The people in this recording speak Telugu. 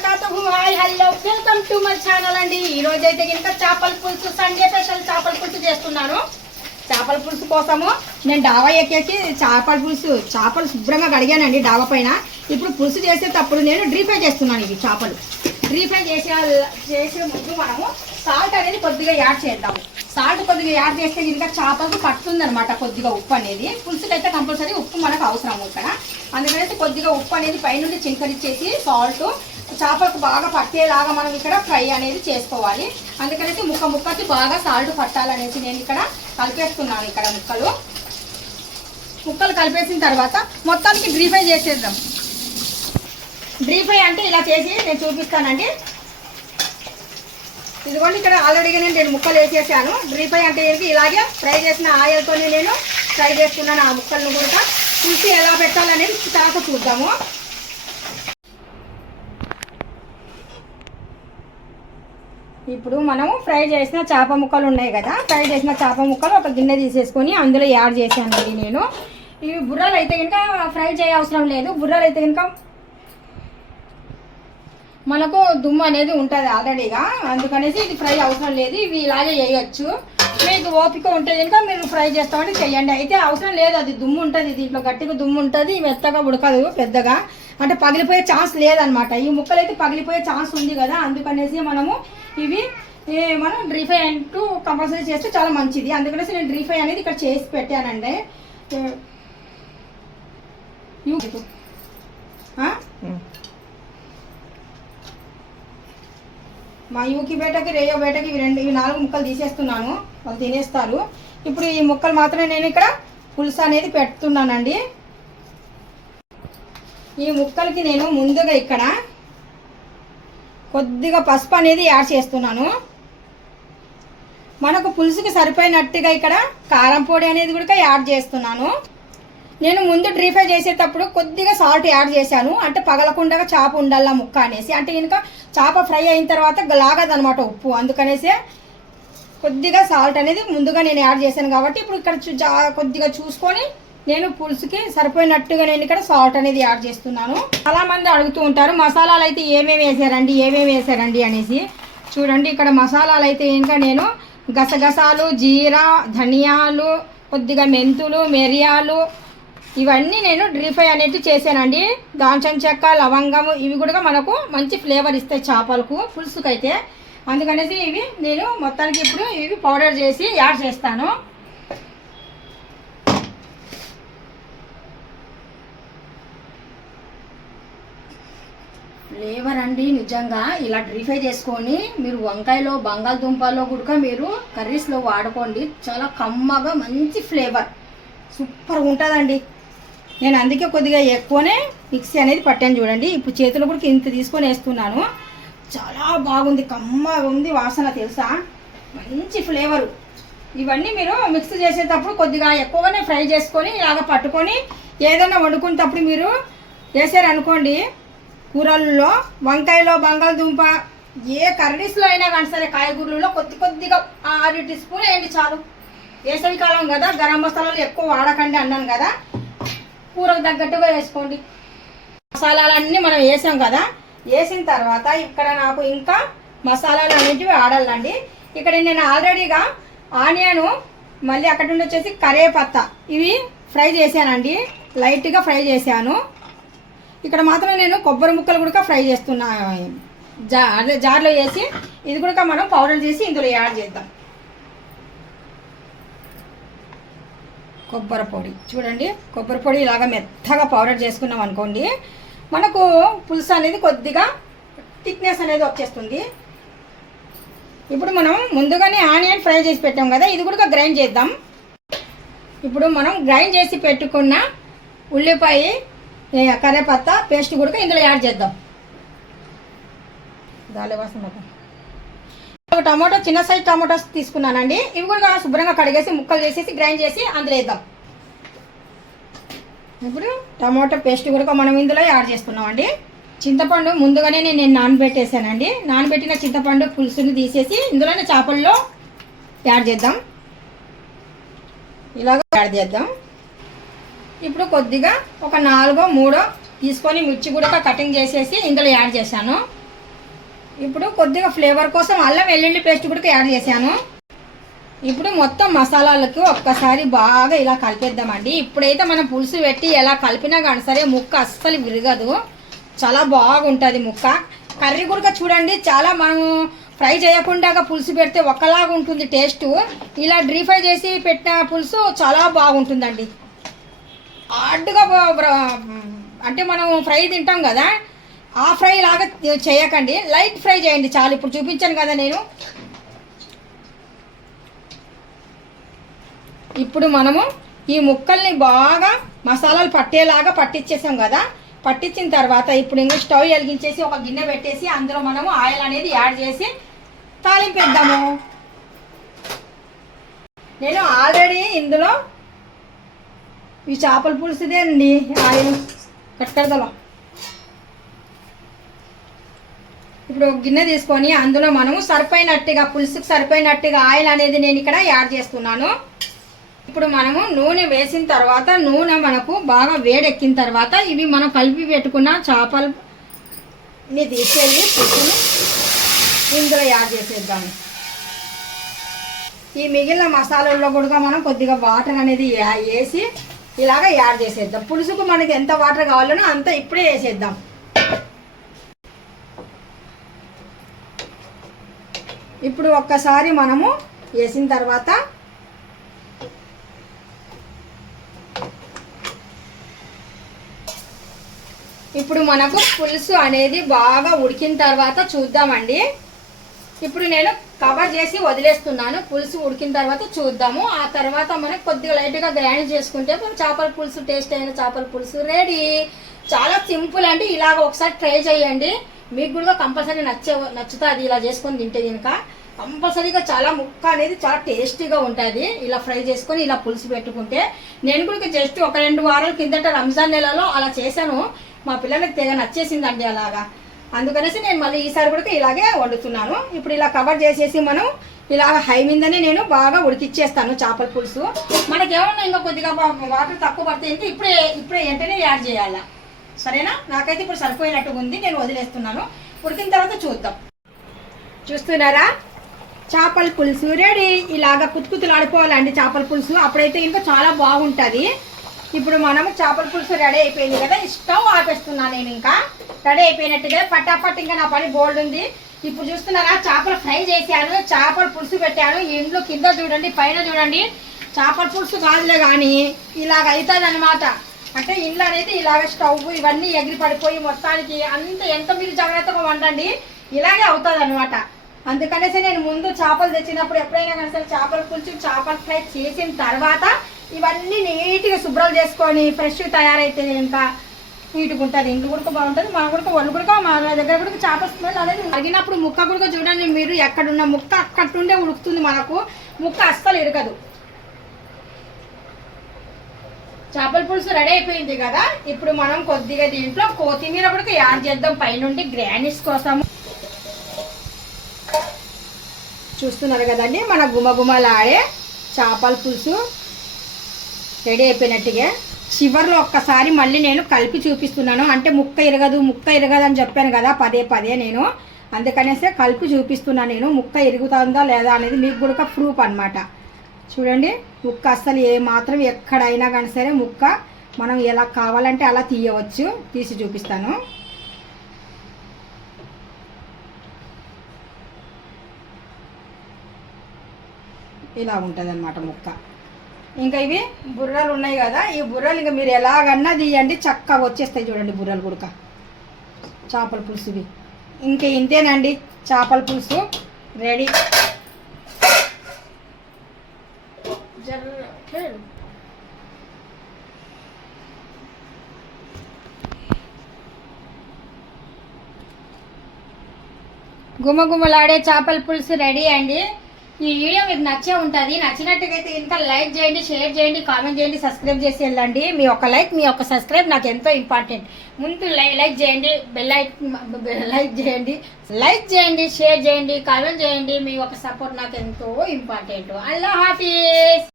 Hi hello. Welcome to my channel అండి. ఈ రోజు అయితే చేపల పులుసు సండే స్పెషల్ చేపల పులుసు చేస్తున్నాను. చేపల పులుసు కోసము నేను డాబా ఎక్కేసి చేపల పులుసు చేపలు శుభ్రంగా కడిగానండి డాబా పైన. ఇప్పుడు పులుసు చేసేటప్పుడు నేను డ్రీ ఫ్రై చేస్తున్నాను ఇవి చేపలు. డ్రీ ఫ్రై చేసే చేసే ముందు మనము సాల్ట్ అనేది కొద్దిగా యాడ్ చేద్దాము సాల్ట్ కొద్దిగా యాడ్ చేస్తే ఇంకా చేపలకు పట్టుతుంది కొద్దిగా ఉప్పు అనేది. పులుసుకి అయితే కంపల్సరీ ఉప్పు మనకు అవసరం ఇక్కడ అందుకనేసి కొద్దిగా ఉప్పు అనేది పైనుండి చింకరిచ్చేసి సాల్ట్ చేపలకు బాగా పట్టేలాగా మనం ఇక్కడ ఫ్రై అనేది చేసుకోవాలి. అందుకనేసి ముక్క ముక్కకి బాగా సాల్ట్ పట్టాలనేసి నేను ఇక్కడ కలిపేస్తున్నాను ఇక్కడ ముక్కలు. ముక్కలు కలిపేసిన తర్వాత మొత్తానికి డ్రీ ఫ్రై చేసేద్దాం. డ్రీ ఫ్రై అంటే ఇలా చేసి నేను చూపిస్తానండి. ఇదిగోండి ఇక్కడ ఆల్రెడీగా నేను రెండు ముక్కలు వేసేసాను. డ్రీ ఫ్రై అంటే ఏంటి? ఇలాగే ఫ్రై చేసిన ఆయిల్తోనే నేను ఫ్రై చేస్తున్నాను ఆ ముక్కలను కూడా. చూసి ఎలా పెట్టాలనేది తర్వాత చూద్దాము. ఇప్పుడు మనము ఫ్రై చేసిన చేప ముక్కలు ఉన్నాయి కదా ఫ్రై చేసిన చేప ముక్కలు ఒక గిన్నె తీసేసుకొని అందులో యాడ్ చేశానండి నేను. ఇవి బుర్రలు అయితే కనుక ఫ్రై చేయ అవసరం లేదు. బుర్రలు అయితే కనుక మనకు దుమ్ము అనేది ఉంటుంది ఆల్రెడీగా అందుకనేసి ఇది ఫ్రై అవసరం లేదు. ఇవి ఇలాగే చేయొచ్చు. మీకు ఓపిక ఉంటే కనుక మీరు ఫ్రై చేస్తామంటే చెయ్యండి అయితే అవసరం లేదు. అది దుమ్ము ఉంటుంది. దీంట్లో గట్టిగా దుమ్ము ఉంటుంది. మెత్తగా ఉడకదు పెద్దగా. అంటే పగిలిపోయే ఛాన్స్ లేదనమాట ఈ ముక్కలు అయితే పగిలిపోయే ఛాన్స్ ఉంది కదా అందుకనేసి మనము ఇవి మనం డ్రీ ఫ్రై అంటూ కంపల్సరీ చేస్తే చాలా మంచిది. అందుకనేసి నేను డ్రీ ఫ్రై అనేది ఇక్కడ చేసి పెట్టానండి? మా యూకి బేటకి రేయో బేటకి ఇవి రెండు ఇవి నాలుగు ముక్కలు తీసేస్తున్నాను. వాళ్ళు తినేస్తారు. ఇప్పుడు ఈ ముక్కలు మాత్రమే నేను ఇక్కడ పులుసు అనేది పెడుతున్నానండి. ఈ ముక్కలకి నేను ముందుగా ఇక్కడ కొద్దిగా పసుపు అనేది యాడ్ చేస్తున్నాను. మనకు పులుసుకి సరిపోయినట్టుగా ఇక్కడ కారం పొడి అనేది కూడా యాడ్ చేస్తున్నాను. నేను ముందు డ్రీ ఫ్రై చేసేటప్పుడు కొద్దిగా సాల్ట్ యాడ్ చేశాను. అంటే పగలకుండా చేప ఉండాల ముక్క అనేసి. అంటే కనుక చేప ఫ్రై అయిన తర్వాత లాగదనమాట ఉప్పు. అందుకనేసి కొద్దిగా సాల్ట్ అనేది ముందుగా నేను యాడ్ చేశాను కాబట్టి ఇప్పుడు ఇక్కడ చూ- కొద్దిగా చూసుకొని నేను పులుసుకి సరిపోయినట్టుగా నేను ఇక్కడ సాల్ట్ అనేది యాడ్ చేస్తున్నాను. చాలా మంది అడుగుతూ ఉంటారు మసాలాలు అయితే ఏమేమి వేసారండి? ఏమేమి వేసారండి? అనేసి. చూడండి ఇక్కడ మసాలాలు అయితే ఇంకా నేను గసగసాలు జీరా ధనియాలు కొద్దిగా మెంతులు మిరియాలు ఇవన్నీ నేను డ్రీ ఫ్రై అనేది చేశానండి. దాల్చిన చెక్క లవంగము ఇవి కూడా మనకు మంచి ఫ్లేవర్ ఇస్తాయి చేపలకు పులుసుకైతే. అందుకనేసి ఇవి నేను మొత్తానికి ఇప్పుడు ఇవి పౌడర్ చేసి యాడ్ చేస్తాను. ఫ్లేవర్ అండి నిజంగా. ఇలా డ్రీ ఫ్రై చేసుకొని మీరు వంకాయలో బంగాళదుంపలో కూడా మీరు కర్రీస్లో వాడుకోండి. చాలా కమ్మగా మంచి ఫ్లేవర్ సూపర్ ఉంటుందండి. నేను అందుకే కొద్దిగా ఎక్కువనే మిక్సీ అనేది పట్టాను చూడండి. ఇప్పుడు చేతులు కూడా ఇంత తీసుకొని వేస్తున్నాను. చాలా బాగుంది కమ్మగా ఉంది వాసన తెలుసా? మంచి ఫ్లేవరు ఇవన్నీ మీరు మిక్స్ చేసేటప్పుడు కొద్దిగా ఎక్కువగానే ఫ్రై చేసుకొని ఇలాగ పట్టుకొని ఏదైనా వండుకునేటప్పుడు మీరు వేసారనుకోండి కూరల్లో వంకాయలో బంగాళదుంప ఏ కర్రీస్లో అయినా కానీ సరే కాయగూరలలో కొద్ది కొద్దిగా ఆరు టీ స్పూన్ వేయండి చాలు. వేసవికాలం కదా గరం మసాలాలు ఎక్కువ వాడకండి అన్నాను కదా. కూరకు తగ్గట్టుగా వేసుకోండి. మసాలాలన్నీ మనం వేసాం కదా వేసిన తర్వాత ఇక్కడ నాకు ఇంకా మసాలాలు అనేటివి ఆడాలండి. ఇక్కడ నేను ఆల్రెడీగా ఆనియను మళ్ళీ అక్కడ నుండి వచ్చేసి కరేపత్త. ఇవి ఫ్రై చేశానండి లైట్గా ఫ్రై చేశాను. ఇక్కడ మాత్రం నేను కొబ్బరి ముక్కలు కూడా ఫ్రై చేస్తున్నా. జా అదే జార్లో వేసి ఇది కూడా మనం పౌడర్ చేసి ఇందులో యాడ్ చేద్దాం. కొబ్బరి పొడి. చూడండి కొబ్బరి పొడి ఇలాగ మెత్తగా పౌడర్ చేసుకున్నాం అనుకోండి మనకు పులుసు అనేది కొద్దిగా థిక్నెస్ అనేది వచ్చేస్తుంది. ఇప్పుడు మనం ముందుగానే ఆనియన్ ఫ్రై చేసి పెట్టాం కదా ఇది కూడా గ్రైండ్ చేద్దాం. ఇప్పుడు మనం గ్రైండ్ చేసి పెట్టుకున్న ఉల్లిపాయ కరేపత్త పేస్ట్ కూడా ఇందులో యాడ్ చేద్దాం. దాలే వాసన ఒక టమాటో చిన్న సైజ్ టమాటోస్ తీసుకున్నానండి. ఇవి కూడా శుభ్రంగా కడిగేసి ముక్కలు చేసేసి గ్రైండ్ చేసి అందులో వేద్దాం. ఇప్పుడు టమాటో పేస్ట్ కూడా మనం ఇందులో యాడ్ చేస్తున్నామండి చింతపండు ముందుగానే నేను నేను నానబెట్టేసానండి నానబెట్టిన చింతపండు పులుసుని తీసేసి ఇందులోనే చేపల్లో యాడ్ చేద్దాం. ఇలాగ యాడ్ చేద్దాం. ఇప్పుడు కొద్దిగా ఒక నాలుగో మూడో తీసుకొని మిర్చి కూడా కటింగ్ చేసేసి ఇందులో యాడ్ చేశాను. ఇప్పుడు కొద్దిగా ఫ్లేవర్ కోసం అల్లం వెల్లుల్లి పేస్ట్ కూడా యాడ్ చేశాను. ఇప్పుడు మొత్తం మసాలాలకు ఒక్కసారి బాగా ఇలా కలిపేద్దామండి. ఇప్పుడైతే మనం పులుసు పెట్టి ఎలా కలిపినా కానీ సరే ముక్క అస్సలు విరగదు. చాలా బాగుంటుంది ముక్క. కర్రీ కూడా చూడండి చాలా మనము ఫ్రై చేయకుండా పులుసు పెడితే ఒకలాగా ఉంటుంది టేస్ట్. ఇలా డ్రీ ఫ్రై చేసి పెట్టిన పులుసు చాలా బాగుంటుందండి. హార్డ్గా అంటే మనం ఫ్రై తింటాం కదా ఆ ఫ్రై లాగా చేయకండి. లైట్ ఫ్రై చేయండి చాలు. ఇప్పుడు చూపించాను కదా నేను. ఇప్పుడు మనము ఈ ముక్కల్ని బాగా మసాలాలు పట్టేలాగా పట్టించేసాం కదా. పట్టించిన తర్వాత ఇప్పుడు ఇంకా స్టవ్ వెలిగించేసి ఒక గిన్నె పెట్టేసి అందులో మనము ఆయిల్ అనేది యాడ్ చేసి తాలింపేద్దాము నేను ఆల్రెడీ ఇందులో ఈ చేపల పులుసుదే అండి. ఆయిల్ కట్టకడదలో ఇప్పుడు గిన్నె తీసుకొని అందులో మనము సరిపోయినట్టుగా పులుసుకు సరిపోయినట్టుగా ఆయిల్ అనేది నేను ఇక్కడ యాడ్ చేస్తున్నాను. ఇప్పుడు మనము నూనె వేసిన తర్వాత నూనె మనకు బాగా వేడెక్కిన తర్వాత ఇవి మనం కలిపి పెట్టుకున్న చేపలని తీసుకెళ్ళి పులుసుని ఇందులో యాడ్ చేసేద్దాము ఈ మిగిలిన మసాలాల్లో కూడా మనం కొద్దిగా వాటర్ అనేది వేసి ఇలాగ యాడ్ చేసేద్దాం. పులుసుకు మనకి ఎంత వాటర్ కావాలనో అంత ఇప్పుడే వేసేద్దాం. ఇప్పుడు ఒక్కసారి మనము వేసిన తర్వాత ఇప్పుడు మనకు పులుసు అనేది బాగా ఉడికిన తర్వాత చూద్దామండి. ఇప్పుడు నేను కవర్ చేసి వదిలేస్తున్నాను. పులుసు ఉడికిన తర్వాత చూద్దాము. ఆ తర్వాత మనం కొద్దిగా లైట్గా గ్రైండ్ చేసుకుంటే మనం చేపల పులుసు టేస్ట్ అయిన చేపల పులుసు రెడీ చాలా సింపుల్ అండి. ఇలాగ ఒకసారి ట్రై చేయండి. మీకు కూడా కంపల్సరీ నచ్చే నచ్చుతుంది ఇలా చేసుకొని తింటే కనుక. కంపల్సరీగా చాలా ముక్క అనేది చాలా టేస్టీగా ఉంటుంది. ఇలా ఫ్రై చేసుకొని ఇలా పులుసు పెట్టుకుంటే. నేను కూడా జస్ట్ ఒక రెండు వారాల కిందట రంజాన్ నెలలో అలా చేశాను. మా పిల్లలకి తెగ నచ్చేసిందండి అలాగా. అందుకనేసి నేను మళ్ళీ ఈసారి కూడా ఇలాగే వండుతున్నాను. ఇప్పుడు ఇలా కవర్ చేసేసి మనం ఇలా హై మీదనే నేను బాగా ఉడికిచ్చేస్తాను చేపల పులుసు. మనకేమన్నా ఇంకా కొద్దిగా వాటర్ తక్కువ పడితే ఇంకా ఇప్పుడే ఇప్పుడే వెంటనే యాడ్ చేయాలా? సరేనా? నాకైతే ఇప్పుడు సరిపోయినట్టుగా ఉంది. నేను వదిలేస్తున్నాను. ఉడికిన తర్వాత చూద్దాం. చూస్తున్నారా? చేపల పులుసు రెడీ. ఇలాగా కుతుకుతులు ఆడిపోవాలండి చేపల పులుసు. అప్పుడైతే ఇంకా చాలా బాగుంటుంది. ఇప్పుడు మనం చేపల పులుసు రెడీ అయిపోయింది కదా స్టవ్ ఆపేస్తున్నాను నేను ఇంకా. రెడీ అయిపోయినట్టుగా పట్టాపట్ ఇంకా నా పని బోల్డ్ ఉంది. ఇప్పుడు చూస్తున్నారా చేపలు ఫ్రై చేశాను చేపల పులుసు పెట్టాను. ఇంట్లో కింద చూడండి పైన చూడండి. చేపల పులుసు కాదులే కానీ ఇలాగ అవుతుందన్నమాట అంటే ఇండ్లు అనేది ఇలాగ స్టవ్ ఇవన్నీ ఎగిరి పడిపోయి మొత్తానికి అంత ఎంత మీరు జాగ్రత్తగా వండండి ఇలాగే అవుతుంది అనమాట అందుకనేసి నేను ముందు చేపలు తెచ్చినప్పుడు ఎప్పుడైనా కానీ సరే చేపల పులుసు చేపల ఫ్రై చేసిన తర్వాత ఇవన్నీ నీట్గా శుభ్రం చేసుకొని ఫ్రెష్ తయారైతే ఇంకా నీట్గా ఉంటుంది ఇంట్లో కూడా బాగుంటుంది మా కూడా ఒళ్ళు కూడా మా దగ్గర కూడా చేపల స్మెల్ అనేది అడిగినప్పుడు ముక్క కూడా చూడండి మీరు ఎక్కడున్న ముక్క అక్కడుండే ఉడుకుతుంది మనకు ముక్క అస్సలు ఇరగదు. చేపల పులుసు రెడీ అయిపోయింది కదా? ఇప్పుడు మనం కొద్దిగా దీంట్లో కొత్తిమీర కూడా యాడ్ చేద్దాం. పైనుండి గ్రానిస్ కోసం చూస్తున్నారు కదండి మన గుమగుమలాడే చేపల పులుసు. రెడీ అయిపోయినట్టుగా. చివరిలో ఒక్కసారి మళ్ళీ నేను కలిపి చూపిస్తున్నాను. అంటే ముక్క ఇరగదు ముక్క ఇరగదు అని చెప్పాను కదా పదే పదే నేను. అందుకనేసే కలిపి చూపిస్తున్నాను నేను. ముక్క ఇరుగుతుందా లేదా అనేది మీకు కూడా ప్రూఫ్ అనమాట చూడండి ముక్క అస్సలు ఏ మాత్రం ఎక్కడైనా కానీ సరే ముక్క మనం ఎలా కావాలంటే అలా తీయవచ్చు. తీసి చూపిస్తాను. ఇలా ఉంటుంది ముక్క. ఇంకా ఇవి బుర్రలు ఉన్నాయి కదా ఈ బుర్రలు ఇంకా మీరు ఎలాగన్నా తీయండి చక్కగా వచ్చేస్తాయి చూడండి బుర్రలు కుడక చేపల పులుసు ఇవి. ఇంకా ఇంతేనండి చేపల పులుసు రెడీ. గుమగుమలాడే చేపల పులుసు రెడీ అండి. ఈ వీడియో మీకు నచ్చే ఉంటుంది నచ్చినట్టుగైతే ఇంకా లైక్ చేయండి షేర్ చేయండి కామెంట్ చేయండి సబ్స్క్రైబ్ చేసి వెళ్ళండి. మీ ఒక లైక్ మీ ఒక సబ్స్క్రైబ్ నాకు ఎంతో ఇంపార్టెంట్. ముందు లైక్ చేయండి బెల్ లైక్ లైక్ చేయండి లైక్ చేయండి షేర్ చేయండి కామెంట్ చేయండి. మీ ఒక సపోర్ట్ నాకు ఎంతో ఇంపార్టెంట్. అల్లా హాఫీజ్!